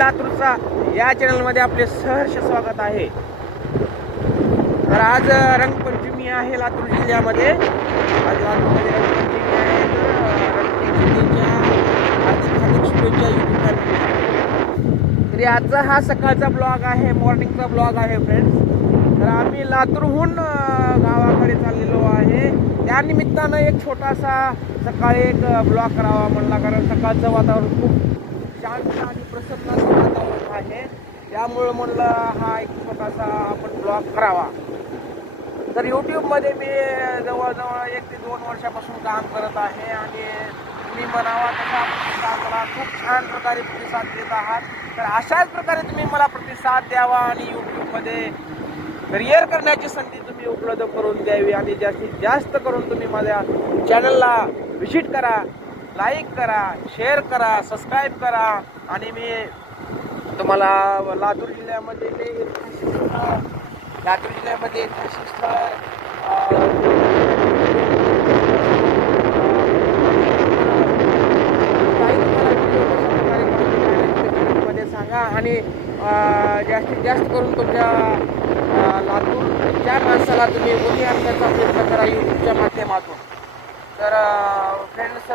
लातूरचा या चॅनलमध्ये आपले सहर्ष स्वागत आहे. तर आज रंगपंचमी आहे लातूर जिल्ह्यामध्ये. आज लातूरमध्ये रंगपंचमी आहे. तर रंगपंचमीच्या हार्दिक शुभेच्छा यूट्यूब फॅमिली. तरी आजचा हा सकाळचा ब्लॉग आहे, मॉर्निंगचा ब्लॉग आहे फ्रेंड्स. तर आम्ही लातूरहून गावाकडे चाललेलो आहे. त्यानिमित्तानं एक छोटासा सकाळी एक ब्लॉग करावा म्हणला, कारण सकाळचं वातावरण खूप शांत आणि प्रसन्न असं वातावरण आहे. त्यामुळं म्हणलं हा एक छोटासा आपण ब्लॉग करावा. तर यूट्यूबमध्ये मी जवळजवळ 1 ते 2 वर्षापासून काम करत आहे आणि तुम्ही म्हणावा तसा मला खूप छान प्रकारे प्रतिसाद देत आहात. तर अशाच प्रकारे तुम्ही मला प्रतिसाद द्यावा आणि यूट्यूबमध्ये करिअर करण्याची संधी तुम्ही उपलब्ध करून द्यावी आणि जास्तीत जास्त करून तुम्ही माझ्या चॅनलला व्हिजिट करा, लाईक करा, शेअर करा, सबस्क्राईब करा. आणि मी तुम्हाला लातूर जिल्ह्यामध्ये ऐतिहासिक स्थळ मध्ये सांगा आणि जास्तीत जास्त करून तुमच्या लातूरच्या माणसाला तुम्ही बोली आणण्याचा प्रयत्न करा यूट्यूबच्या माध्यमातून. तर फ्रेंड्स,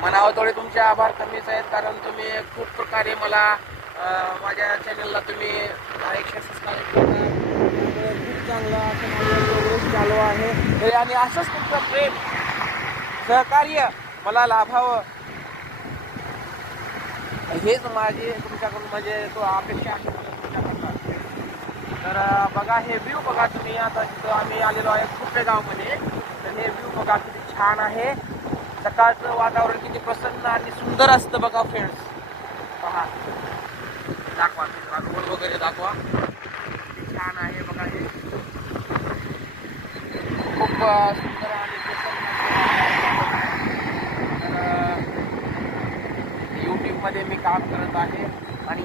म्हणावं थोडे तुमचे आभार कमीच आहेत, कारण तुम्ही खूप प्रकारे मला माझ्या चॅनलला तुम्ही लाईक सबस्क्राईब करता. खूप चांगलं असं माझं प्रोग्रेस चालू आहे. आणि असंच तुमचं प्रेम सहकार्य मला लाभावं हेच माझी तुमच्याकडून म्हणजे तो अपेक्षा आहे तुमच्याकडनं. तर बघा हे व्ह्यू बघा तुम्ही. आता तिथं आम्ही आलेलो आहे खुर्पे गावमध्ये. तर हे व्ह्यू बघा किती छान आहे. सकाळचं वातावरण किती प्रसन्न आणि सुंदर असतं बघा फ्रेंड्स. पहा, दाखवा रोड वगैरे दाखवा. किती छान आहे बघा हे. खूप सुंदर आणि प्रसन्न. यूट्यूबमध्ये मी काम करत आहे आणि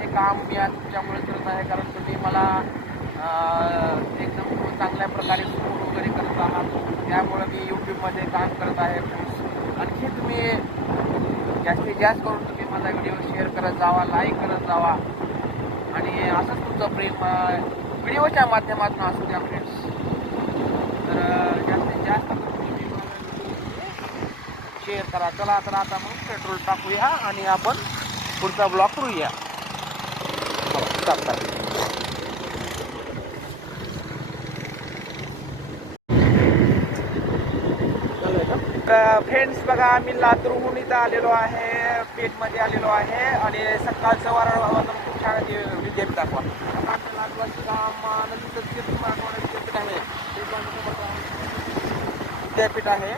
हे काम मी आज तुमच्यामुळे करत आहे, कारण तुम्ही मला एकदम चांगल्या प्रकारे सपोर्ट वगैरे करत आहात. त्यामुळं मी यूट्यूबमध्ये काम करत आहे फ्रेंड्स. आणखी तुम्ही जास्तीत जास्त करून तुम्ही माझा व्हिडिओ शेअर करत जावा, लाईक करत जावा आणि असंच तुमचं प्रेम व्हिडिओच्या माध्यमातून असू द्या फ्रेंड्स. तर जास्तीत जास्त करून तुम्ही शेअर करा. चला तर आता मग पेट्रोल टाकूया आणि आपण पुढचा ब्लॉग करूया. फ्रेंड्स बघा, आम्ही लातूरहून इथं आलेलो आहे, पेठमध्ये आलेलो आहे आणि सकाळचं वातावरण खूप छान विद्यापीठ दाखवा. लातूरची गावानंतर विद्यापीठ आहे. विद्यापीठ आहे,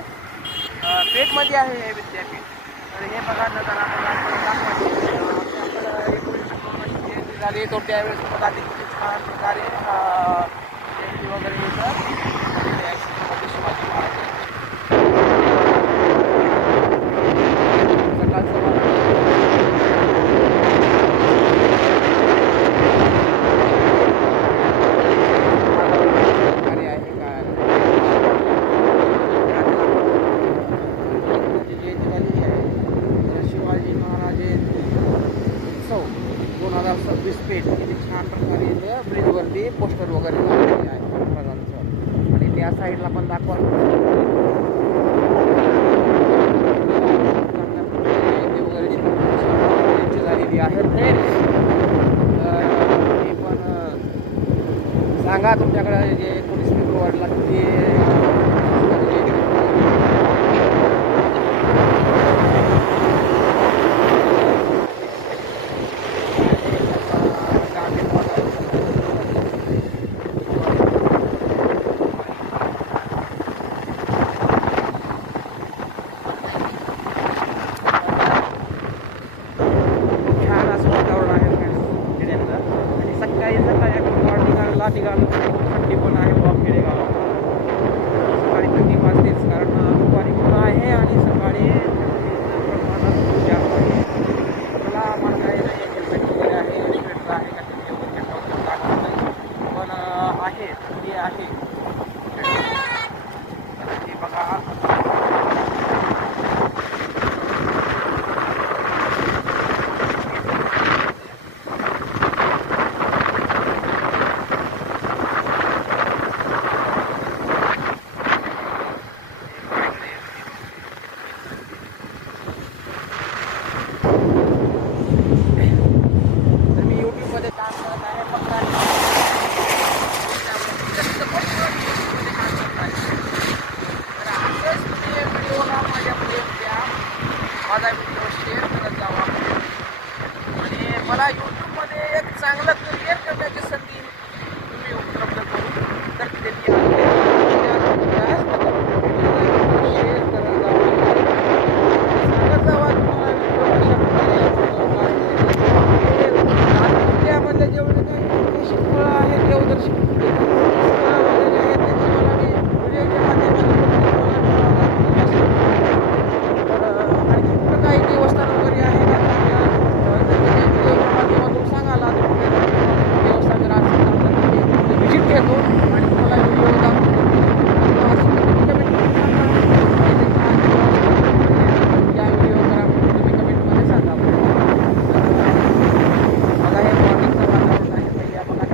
पेठमध्ये आहे हे विद्यापीठ. तर हे बघा नजारा झाली तो त्यावेळेस बघा किती छान प्रकारे जयंती वगैरे येतं. शिवाजी महाराज उत्सव 2026 पेठ किती छान प्रकारे इथे ब्रिजवरती पोस्टर वगैरे लावलेले आहे महाराजांचं. आणि त्या साईडला पण दाखवा वगैरे झालेली आहे फ्रेंड्स. हे पण सांगा तुमच्याकडे जे 19 फेब्रुवारीला किती तुम्हाला यूट्यूबमध्ये एक चांगलं करिअर करण्याची संधी तुम्ही उपलब्ध करून तर त्यांनी शेअर करत जावा, सांगत जावा तुम्हाला व्हिडिओ कशा प्रकारे जेवढे काही विशेष फळं आहेत देवदर्शन वगैरे आहेत त्याची मला मी व्हिडिओच्या माध्यमातून आणखी कुठं काही देवस्थान वगैरे आहे का माध्यमातून सांगायला देवस्थान जर असेल व्हिजिट घेतो आणि तुम्हाला व्हिडिओ दाखवतो या व्हिडिओ करा तुम्ही कमेंटमध्ये सांगा. बघा हे मॉर्निंगचं वातावरण आहे पहिल्या बघा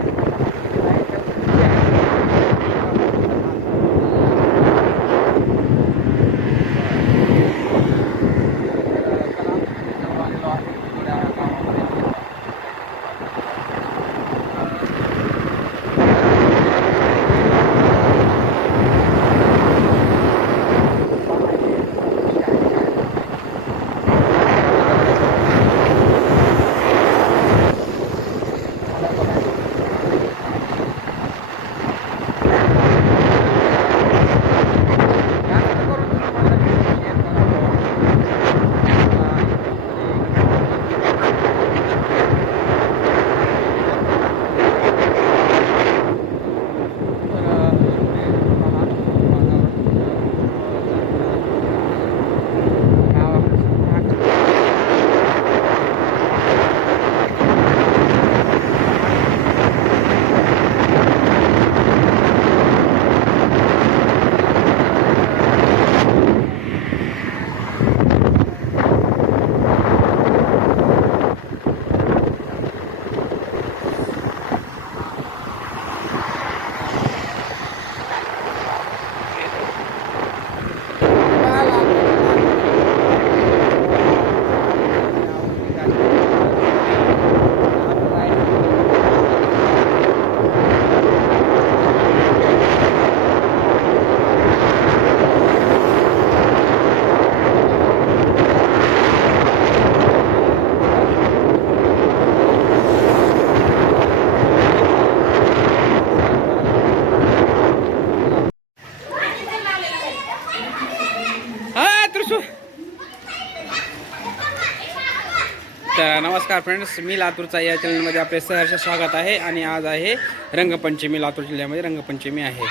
तर नमस्कार फ्रेंड्स, मी लातूरचा या चॅनलमध्ये आपले सहर्ष स्वागत आहे. आणि आज आहे रंगपंचमी. लातूर जिल्ह्यामध्ये रंगपंचमी आहे.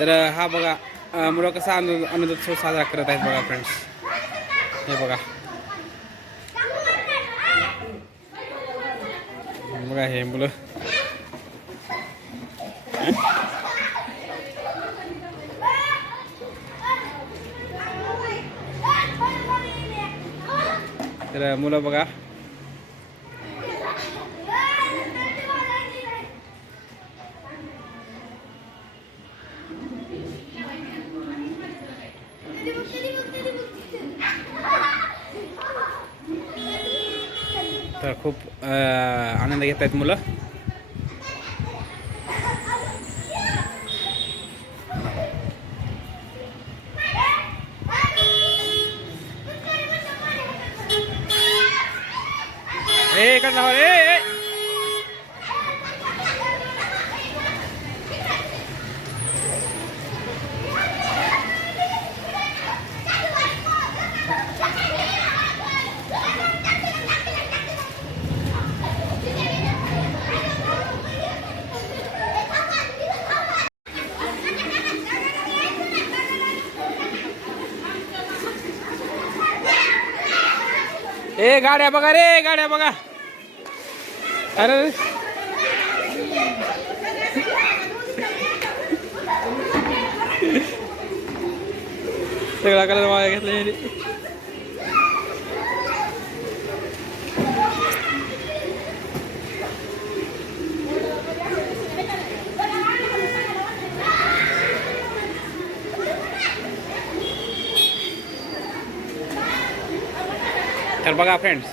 तर हा बघा मुलं कसा आनंदोत्सव साजरा करत आहेत बघा फ्रेंड्स. हे बघा बघा हे मुलं तर मुलं बघा तर खूप आनंद घेत आहेत मुलं. ए करना हो ए ए गाड्या बघा रे, गाड्या बघा. अरे सगळा कलर वाया घेतला. तर बघा फ्रेंड्स,